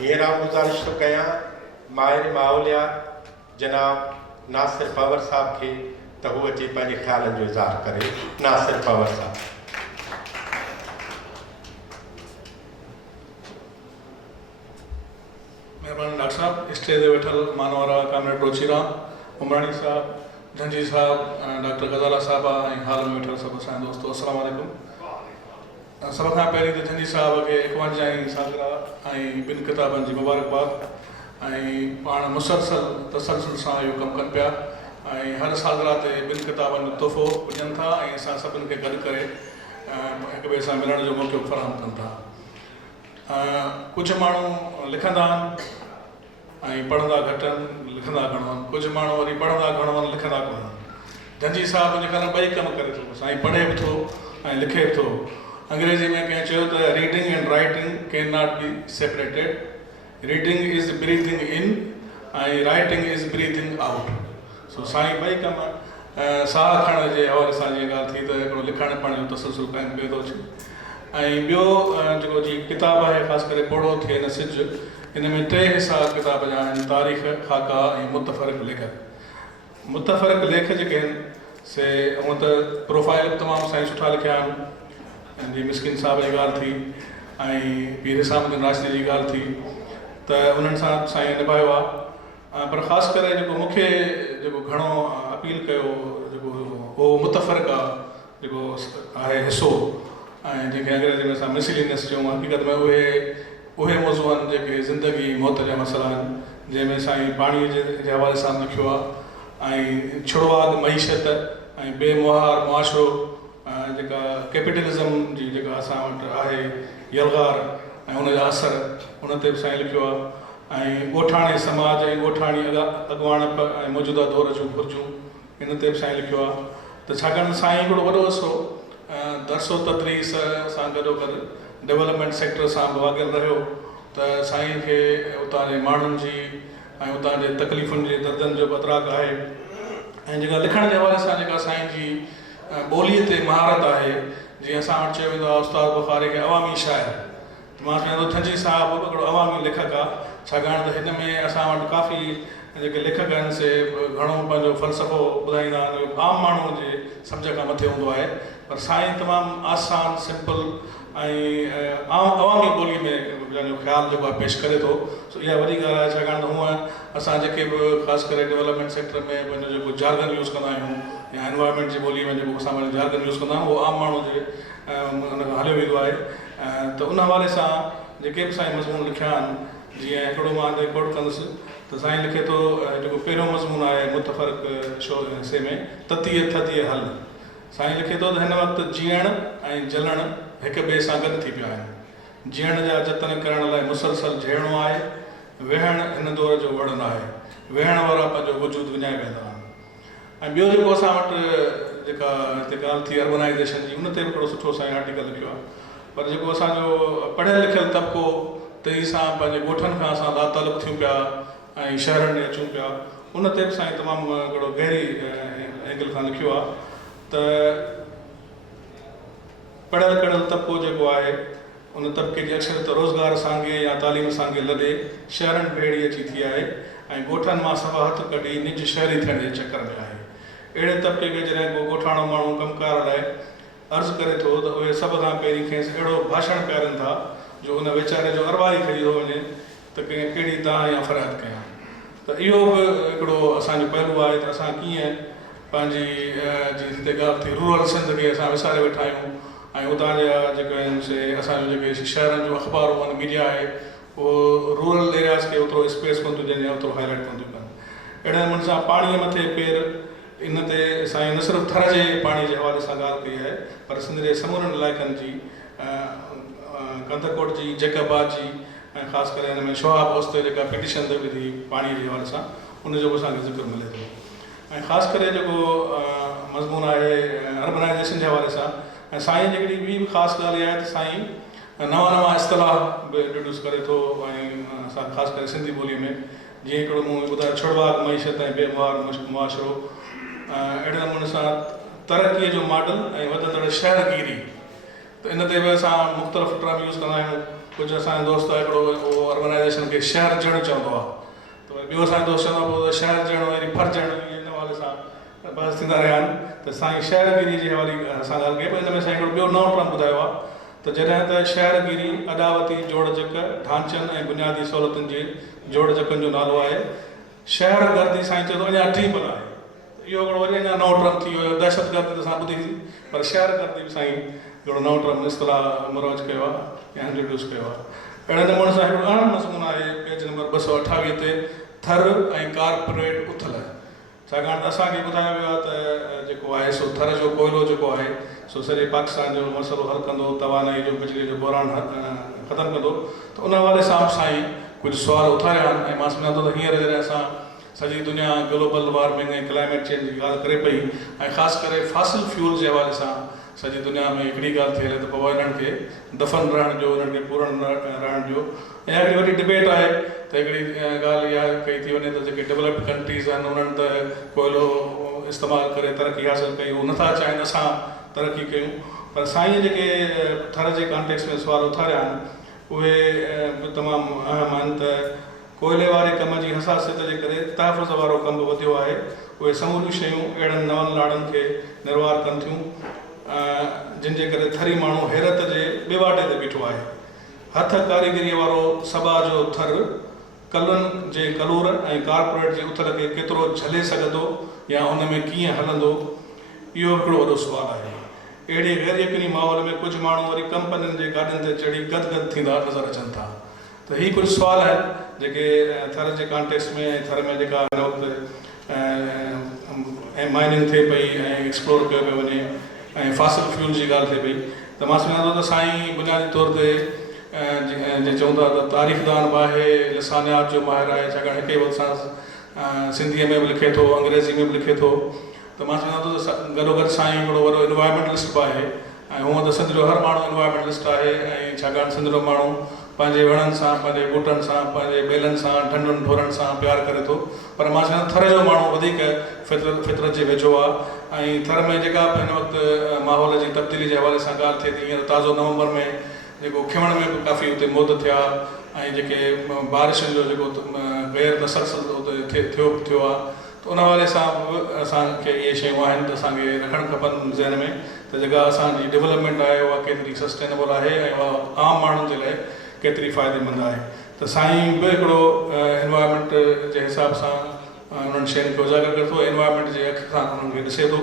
हींअर आउं गुज़ारिश थो कयां माहिर माहौलियात जनाब नासिर पवर साहब खे त हू अची पंहिंजे ख़्यालनि जो इज़हार करे। नासिर पवर साहब। मेहरबानी डॉक्टर साहब, स्टेज ते वेठल मानवारा कामरेड रोचीराम उमरानी साहब, झंझी साहब, डॉक्टर गज़ाला साहब ऐं हाल में वेठल सभु असांजा दोस्तो, अस्सलाम वालेकुम। सभ खां पहिरीं त झंझी साहब खे 51 सालगिरह ऐं ॿिनि किताबनि जी मुबारकबाद ऐं पाण मुसलसल तसलसल सां इहो कमु कनि पिया ऐं हर सालगिरह ते ॿिनि किताबनि जो तोहफ़ो ॾियनि था ऐं असां सभिनि खे गॾु करे हिक ॿिए सां मिलण जो मौक़ो फ़राहम कनि था। कुझु माण्हू लिखंदा आहिनि ऐं पढ़ंदा घटि आहिनि, लिखंदा घणो आहिनि। कुझु माण्हू वरी पढ़ंदा घणो आहिनि, लिखंदा कोन आहिनि। झंझी साहब जेकॾहिं ॿई कमु करे थो, साईं पढ़े बि थो ऐं लिखे बि थो। अंग्रेज़ी में कंहिं चयो त reading and writing can not be separated. Reading is breathing इन ऐं राइटिंग इज़ ब्रीथिंग आउट। सो साईं ॿई कम साह खणण जे हवाले सां जीअं ॻाल्हि थी त हिकिड़ो लिखण पढ़ण जो तसलसल काइमु कयो थो अचे। ऐं ॿियो जेको जी किताब आहे, ख़ासि करे पोड़ो थिए न सिज, इन में 3 हिसा किताब जा आहिनि: तारीख़, खाका ऐं मुतफ़रिक़ लेख। मुतफ़रिक़ लेख जेके आहिनि से हूअं त प्रोफाइल बि तमामु साईं सुठा लिखिया आहिनि। जी मिस्किन साहब जी ॻाल्हि थी ऐं पीर हिसामुद्दीन राशिदी जी ॻाल्हि थी त उन्हनि सां साईं निभायो आहे। पर ख़ासि करे जेको मूंखे जेको घणो अपील कयो जेको उहो मुतफ़रिक़ आहे, जेको आहे हिसो, ऐं जंहिंखे अंग्रेज़ी में असां मिसलिनियस चऊं। हक़ीक़त में उहे मौज़ू आहिनि जेके ज़िंदगी मौत जा मसइला आहिनि, जंहिंमें साईं पाणीअ जे हवाले सां लिखियो आहे ऐं छुड़वाद मईशत ऐं बेमुहार मुआशिरो, जेका कैपिटलिज़म जी जेका असां वटि आहे यलगार ऐं उनजा असर, उन ते बि साईं लिखियो आहे। ऐं ॻोठाणे समाज ऐं ॻोठाणी अॻुवाणप ऐं मौजूदा दौर जूं घुरिजूं, इन ते बि साईं लिखियो आहे। त छाकाणि साईं हिकिड़ो वॾो हिसो दरसो तदरीस सां गॾोगॾु डेवलपमेंट सेक्टर सां बि वाॻियल रहियो, त साईं खे उतां जे माण्हुनि जी ऐं उतां जे तकलीफ़ुनि जे दर्दनि जो बि अदराक आहे। ऐं जेका लिखण जे हवाले सां जेका साईं जी ॿोलीअ ते महारत आहे, जीअं असां वटि चयो वेंदो आहे उस्ताद बुखारी खे अवामी शाइर, त मां चवंदो झंझी साहब बि हिकिड़ो अवामी लेखक आहे। छाकाणि त हिन में असां वटि काफ़ी जेके लेखक आहिनि से घणो पंहिंजो फ़लसफ़ो ॿुधाईंदा आहिनि, आम माण्हू जे सम्झ खां मथे हूंदो आहे। पर साईं तमामु आसान, सिंपल ऐं अवामी ॿोलीअ में पंहिंजो ख़्यालु जेको आहे पेश करे थो। सो इहा वॾी ॻाल्हि आहे, छाकाणि त हूअं असां जेके बि ख़ासि करे डेवलपमेंट सेक्टर में पंहिंजो जेको जार्गन यूज़ कंदा आहियूं या एनवायरमेंट जी ॿोलीअ में जेको असां पंहिंजो जार्गन यूज़ कंदा आहियूं, उहो आम माण्हू जे उन खां हलियो वेंदो आहे। त उन हवाले सां जेके बि साईं मज़मून लिखिया आहिनि, जीअं हिकिड़ो मां रिकॉर्ड कंदुसि त साईं लिखे थो, जेको पहिरियों मज़मून आहे मुतफ़रिक़ शो हिसे में, ततीअ थधीअ हल। साईं लिखे थो त हिन वक़्तु जीअण ऐं जलण हिक ॿिए सां गॾु थी पिया आहिनि। जीअण जा जतन करण लाइ मुसलसल झेड़णो आहे, वेहण हिन दौर जो वणन आहे, वेहण वारा पंहिंजो वजूद विञाए वेंदा आहिनि। ऐं ॿियो जेको असां वटि जेका हिते ॻाल्हि थी अर्बनाइज़ेशन जी, उन ते बि हिकिड़ो सुठो साईं आर्टिकल लिखियो आहे। पर जेको असांजो पढ़ियल लिखियल तबिको तेज़ी सां पंहिंजे ॻोठनि खां असां लातालुक़ थियूं पिया ऐं शहरनि में अचूं पिया, उन ते बि साईं तमामु हिकिड़ो गहरी एंगल खां लिखियो आहे त पढ़ियल कढ़ियल तबिको जेको आहे, उन तबिके जी अक्सरियत रोज़गार सांगे या तालीम सांगे लॾे शहरनि भेड़ी अची थी आहे ऐं ॻोठनि मां सवा हथु कढी निज शहरी थियण जे चकर में आहे। अहिड़े तबिके खे जॾहिं को ॻोठाणो माण्हू कमकार लाइ अर्ज़ु करे थो त उहे सभ खां पहिरीं खेसि अहिड़ो भाषण पियारनि था जो उन वीचारे जो अरवाई खड़ी थो वञे त कंहिं कहिड़ी तव्हां या फ़रियाद कयां। त इहो बि हिकिड़ो असांजो पहलू आहे त असां कीअं पंहिंजी जिते ॻाल्हि थी रूरल सिंध खे असां विसारे वेठा आहियूं ऐं उतां जा जेके आहिनि से असांजो जेके शहरनि जूं अख़बारूं आहिनि, मीडिया आहे, उहो रूरल एरियाज़ खे ओतिरो स्पेस कोन थियूं ॾियनि या ओतिरो हाईलाइट कोन थियूं कनि। अहिड़े नमूने सां पाणीअ मथे पेर, इन ते साईं न सिर्फ़ु थर जे पाणी जे हवाले सां ॻाल्हि कई आहे, पर सिंध जे समूरनि इलाइक़नि जी, कंदरकोट जी, जैकबाद जी ऐं ख़ासि करे हिन में शोहाब ओस्ते जेका पिटिशन ते विधी पाणीअ जे हवाले सां, उनजो बि असांखे ज़िक्र मिले थो। ऐं ख़ासि करे जेको मज़मून आहे अर्बनाइज़ेशन जे हवाले सां, ऐं साईं जी हिकिड़ी ॿी बि ख़ासि ॻाल्हि इहा आहे त साईं नवां नवां इस्तिलाह बि इंट्रोड्यूस करे थो ऐं असां ख़ासि करे सिंधी ॿोलीअ में, जीअं हिकिड़ो मूं ॿुधायो छुड़वाद मईशत ऐं बेमुहार मुआशिरो, अहिड़े नमूने सां तरक़ीअ जो मॉडल ऐं वधंदड़ शहरगीरी। त इन ते बि असां मुख़्तलिफ़ टर्म यूज़ कंदा आहियूं। कुझु असांजो दोस्त आहे हिकिड़ो उहो अर्बनाइज़ेशन खे शहर ॼण चवंदो आहे, त वरी ॿियो असांजो दोस्त चवंदो आहे पोइ शहर ॼण वरी फर ॼण, इन हवाले सां बहस थींदा रहिया आहिनि। त साईं शहरगिरी जे हवाले असां ॻाल्हि कई, पर हिन में साईं हिकिड़ो ॿियो नओं टर्म ॿुधायो आहे त जॾहिं त शहरगिरी अॾावती जोड़जक ढांचनि ऐं बुनियादी सहूलियतुनि जे जोड़जकनि जो नालो आहे। शहर गर्दी साईं चयो अञा ट्रीबल आहे, इहो हिकिड़ो वरी अञा नओं टर्म थी वियो। दहशत गर्दी त असां ॿुधीसीं, पर शहर गर्दी बि साईं हिकिड़ो नओं टर्म इस्तलाह मुरोज कयो आहे या इंट्रोड्यूस कयो आहे। अहिड़े नमूने सां हिकिड़ो अहम मज़मून आहे पेज नंबर 228 ते थर ऐं कारपोरेट उथल। छाकाणि त असांखे ॿुधायो वियो आहे त जेको आहे सो थर जो कोयलो जेको आहे सो सॼे पाकिस्तान जो मसइलो हल कंदो, तवानाई जो बिजली जो बहिरान ख़तमु कंदो। त उन हवाले सां साईं कुझु सुवाल उथारिया आहिनि ऐं मां सम्झां थो त हींअर जॾहिं असां सॼी दुनिया ग्लोबल वार्मिंग ऐं क्लाइमेट चेंज जी ॻाल्हि करे पई ऐं ख़ासि करे फासिल फ्यूल जे हवाले सां सॼी दुनिया में हिकिड़ी ॻाल्हि थी हले त पोइ हिननि खे दफ़न रहण जो, हिननि खे पूरण रहण जो। ऐं हिकिड़ी वॾी डिबेट आहे त हिकिड़ी ॻाल्हि इहा कई थी वञे त जेके डेवलप्ड कंट्रीज़ आहिनि उन्हनि त कोयलो इस्तेमालु करे तरक़ी हासिलु कई, उहे नथा चाहिनि असां तरक़ी कयूं। पर साईं जेके थर जे कॉन्टेक्स्ट में सुवाल उथारिया आहिनि उहे बि तमामु अहम आहिनि त कोयले वारे कम जी हसासियत जे करे तहफ़ुज़ वारो कमु वधियो आहे। उहे समूरियूं शयूं अहिड़नि नवनि लाड़नि खे निर्वार कनि थियूं जिन जे करे थरी माण्हू हैरत जे ॿिवाटे ते बीठो आहे। हथ कारीगरीअ वारो सबा जो थर कलनि जे कलूर ऐं कारपोरेट जे उथल खे केतिरो झले सघंदो या उन में कीअं हलंदो, इहो हिकिड़ो वॾो सुवालु आहे। अहिड़े गैर यकीनी माहौल में कुझु माण्हू वरी कंपनियुनि जे गाॾियुनि ते चढ़ी गदगद थींदा नज़र अचनि था। त हीअ कुझु सुवाल आहिनि जेके थर जे कॉन्टेक्स्ट में थर में जेका हिन वक़्तु माइनिंग थिए पई ऐं एक्सप्लोर कयो पियो वञे ऐं फासिल फ्यूल जी ॻाल्हि थिए पई। त मां सम्झां थो त साईं बुनियादी तौर ते जे चवंदा त तारीख़दान बि आहे, लिसानियात जो माहिर आहे, छाकाणि हिकु ई वक़्तु सां सिंधीअ में बि लिखे थो, अंग्रेज़ी में बि लिखे थो। त मां सम्झां थो त गॾोगॾु साईं हिकिड़ो वॾो इन्वायरमेंटलिस्ट बि आहे ऐं हूअं त सिंध जो हर माण्हू इन्वायरमेंटलिस्ट आहे। ऐं छाकाणि सिंध जो माण्हू पंहिंजे वणनि सां, पंहिंजे ॿूटनि सां, पंहिंजे ॿेलनि सां, ढंढुनि ढोरनि सां प्यारु करे थो। पर मां सम्झां थर जो माण्हू वधीक फितरत जे वेझो आहे। ऐं थर में जेका बि हिन वक़्तु माहौल जी तब्दीली जे हवाले सां ॻाल्हि थिए थी, हींअर ताज़ो नवंबर में जेको खिमण में बि काफ़ी हुते मौत थिया ऐं जेके बारिशुनि जो जेको गैर तसलसल हुते थियो आहे, त उन हवाले सां बि असांखे इहे शयूं आहिनि त असांखे रखणु खपनि ज़हन में त जेका असांजी डेवलपमेंट आहे उहा केतिरी सस्टेनेबल आहे ऐं उहा आम माण्हुनि जे लाइ केतिरी फ़ाइदेमंद आहे। त साईं बि हिकिड़ो एनवायरमेंट जे हिसाब सां उन्हनि शयुनि खे उजागर करे थो, एनवायरमेंट जे अख सां उन्हनि खे ॾिसे थो।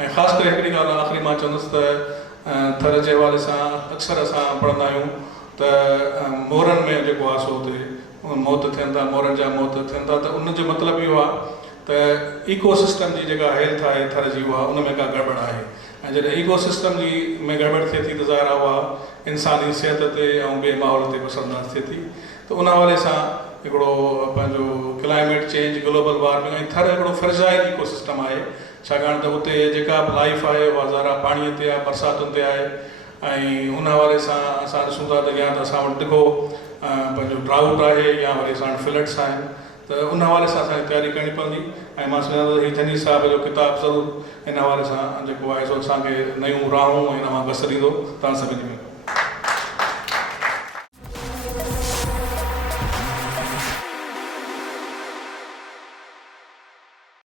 ऐं ख़ासि करे हिकिड़ी ॻाल्हि आख़िरी मां चवंदुसि त थर जे हवाले सां अक्सर असां पढ़ंदा आहियूं त मोरनि में जेको आहे सो हुते मौत थियनि था, मोरनि जा मौत थियनि था। त उनजो मतिलबु इहो आहे त इकोसिस्टम जी जेका हेल्थ आहे थर जी उहा उन में का गड़बड़ आहे। ऐं जॾहिं इकोसिस्टम जी में गड़बड़ थिए थी त ज़ाहिर आहे उहा इंसानी सिहत ते ऐं ॿिए माहौल ते असरअंदाज़ थिए थी। त उन हवाले सां हिकिड़ो पंहिंजो क्लाइमेट चेंज, ग्लोबल वार्मिंग ऐं थर हिकिड़ो फ्रेजाइल इकोसिस्टम आहे। छाकाणि त हुते जेका बि लाइफ आहे उहा ज़ाहिर आहे पाणीअ ते आहे, बरसातुनि ते आहे। ऐं उन हवाले सां असां ॾिसूं था त या त असां वटि ॾिघो पंहिंजो ड्राउट आहे या वरी असां वटि फ्लड्स आहिनि। त उन हवाले सां असांखे तयारी करणी पवंदी। ऐं मां सम्झां थो हीउ जनी साहिब जो किताबु ज़रूरु हिन हवाले सां जेको आहे सो असांखे नयूं राहूं हिन मां बसर ईंदो। तव्हां सभिनी में